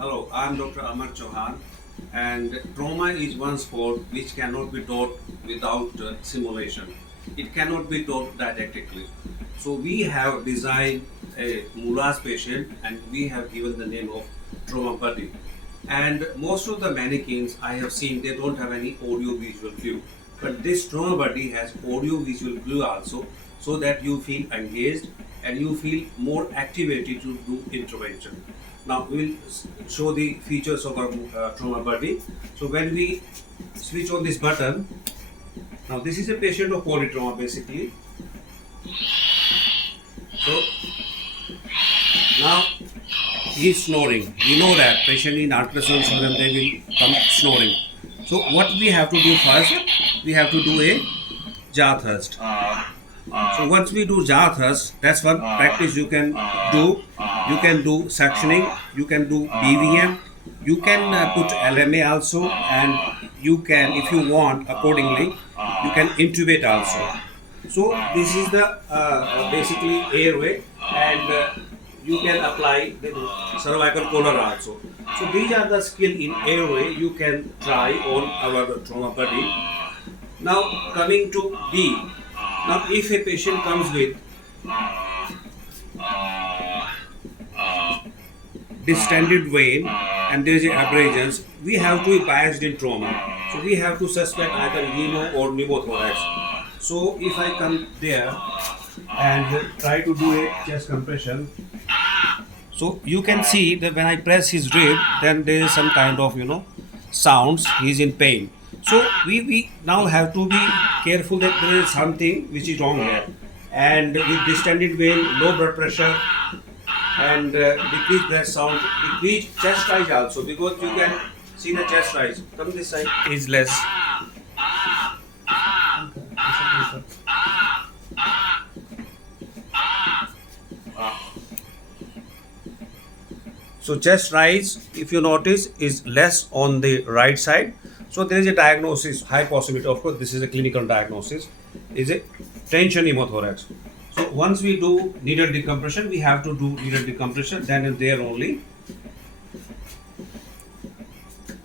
Hello, I'm Dr. Amar Chauhan, and trauma is one sport which cannot be taught without simulation. It cannot be taught didactically. So we have designed a Mulas patient, and we have given the name of trauma buddy. And most of the mannequins I have seen, they don't have any audio visual clue. But this trauma buddy has audio visual clue also, so that you feel engaged and you feel more activated to do intervention. Now we will show the features of our trauma buddy. So when we switch on this button, now this is a patient of polytrauma basically. So now he is snoring. We know that patient in ultrasound syndrome they will come snoring. So what we have to do first, we have to do a jaw thrust. So once we do jaw thrust, that's one practice you can do. You can do suctioning, you can do BVM, you can put LMA also, and you can, if you want accordingly, you can intubate also. So this is the basically airway, and you can apply the cervical collar also. So these are the skill in airway you can try on our trauma buddy. Now coming to B. Now if a patient comes with distended vein and there is a abrasions, we have to be biased in trauma. So we have to suspect either hemo or pneumothorax. So if I come there and try to do a chest compression, so you can see that when I press his rib, then there is some kind of sounds. He is in pain. So we now have to be careful that there is something which is wrong here. And with distended vein, low blood pressure, and decreased breath sound, decreased chest rise also, because you can see the chest rise. Come this side is less. So chest rise, if you notice, is less on the right side. So there is a diagnosis, high possibility. Of course, this is a clinical diagnosis. Is a tension pneumothorax. So once we do needle decompression, we have to do needle decompression then and there only,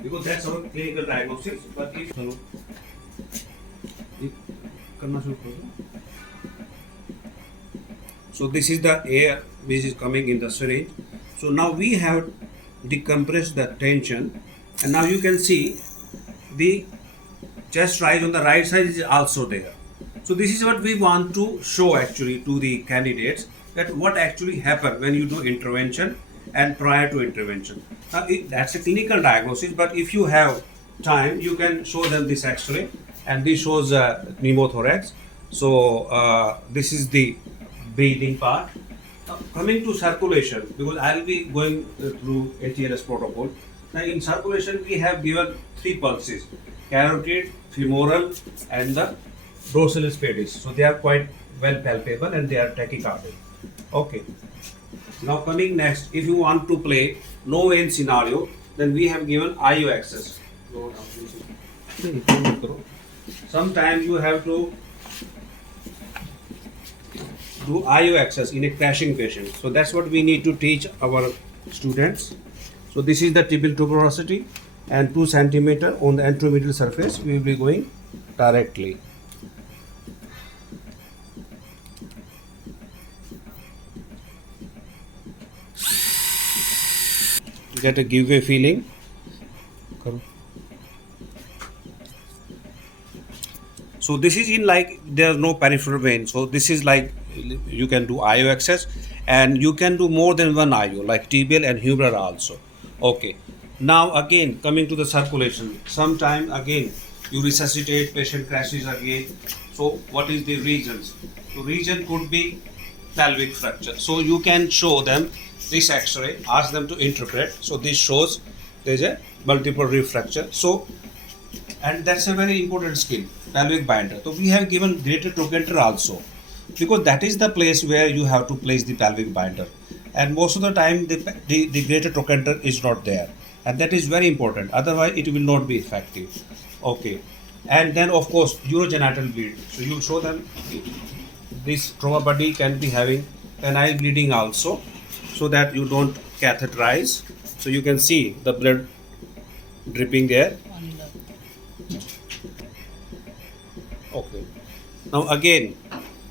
because that's our clinical diagnosis. But if so this is the air which is coming in the syringe. So now we have decompressed the tension, and now you can see the chest rise on the right side is also there. So this is what we want to show actually to the candidates, that what actually happened when you do intervention and prior to intervention. Now that's a clinical diagnosis, but if you have time, you can show them this X-ray, and this shows pneumothorax. So this is the breathing part. Now, coming to circulation, because I will be going through ATLS protocol. Now in circulation we have given 3 pulses: carotid, femoral, and the dorsalis pedis. So they are quite well palpable and they are tachycardic. Okay. Now coming next, if you want to play no vein scenario, then we have given IO access. Sometimes you have to do IO access in a crashing patient. So that's what we need to teach our students. So this is the tibial tuberosity, and 2 centimeter on the anteromedial surface we will be going directly. Get a giveaway feeling. So this is in like there is no peripheral vein. So this is like you can do IO access, and you can do more than one IO, like tibial and humeral also. Okay. Now again coming to the circulation. Sometime again you resuscitate, patient crashes again. So what is the regions? So region could be pelvic fracture. So you can show them this X-ray, ask them to interpret. So this shows there is a multiple rib fracture. So, and that's a very important skill, pelvic binder. So we have given greater trochanter also, because that is the place where you have to place the pelvic binder. And most of the time the greater trochanter is not there, and that is very important. Otherwise it will not be effective. Okay. And then of course urogenital bleed. So you show them this trauma buddy can be having penile bleeding also, so that you don't catheterize. So you can see the blood dripping there. Okay. Now again,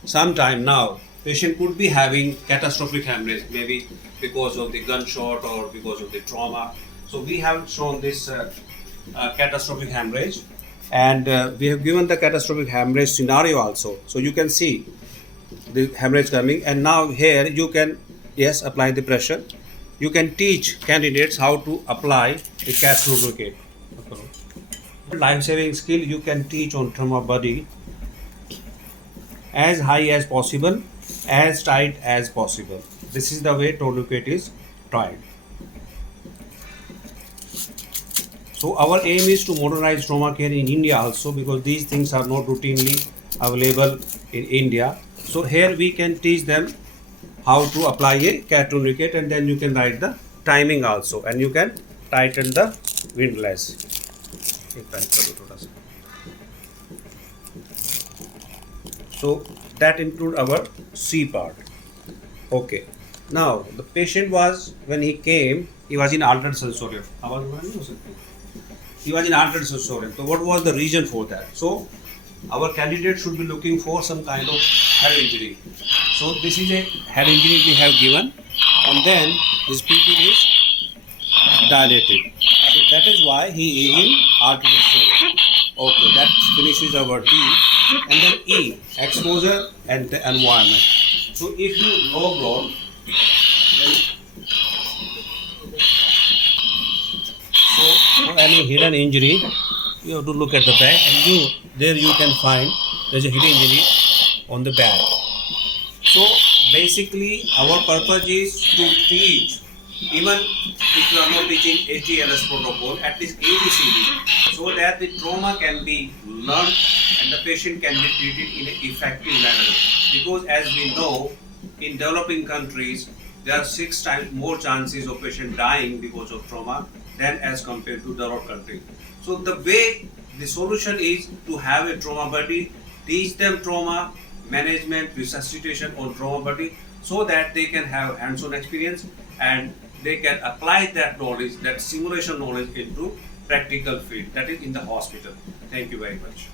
sometime now, patient could be having catastrophic hemorrhage, maybe because of the gunshot or because of the trauma. So we have shown this catastrophic hemorrhage, and we have given the catastrophic hemorrhage scenario also. So you can see the hemorrhage coming, and now here you can apply the pressure. You can teach candidates how to apply the cat lubricate. Life-saving skill you can teach on trauma body as high as possible, as tight as possible. This is the way tourniquet is tried. So our aim is to modernize trauma care in India also, because these things are not routinely available in India. So here we can teach them how to apply a cat tourniquet, and then you can write the timing also, and you can tighten the windlass. So that include our C part. Okay. Now the patient was, when he came, he was in altered sensorium. He was in altered sensorium. So what was the reason for that? So our candidate should be looking for some kind of head injury. So this is a head injury we have given, and then his pupil is dilated. So that is why he is in altered sensorium. Okay, that finishes our D. And then E, exposure and the environment. So if you low blood, so for any hidden injury, you have to look at the back, and there you can find there's a hidden injury on the back. So basically our purpose is to teach, even if you are not teaching ATLS protocol, at least ABCD, so that the trauma can be learned and the patient can be treated in an effective manner. Because as we know, in developing countries, there are 6 times more chances of patient dying because of trauma than as compared to developed countries. So the way, the solution is to have a trauma buddy, teach them trauma management, resuscitation on trauma buddy, so that they can have hands-on experience and they can apply that knowledge, that simulation knowledge, into practical field, that is in the hospital. Thank you very much.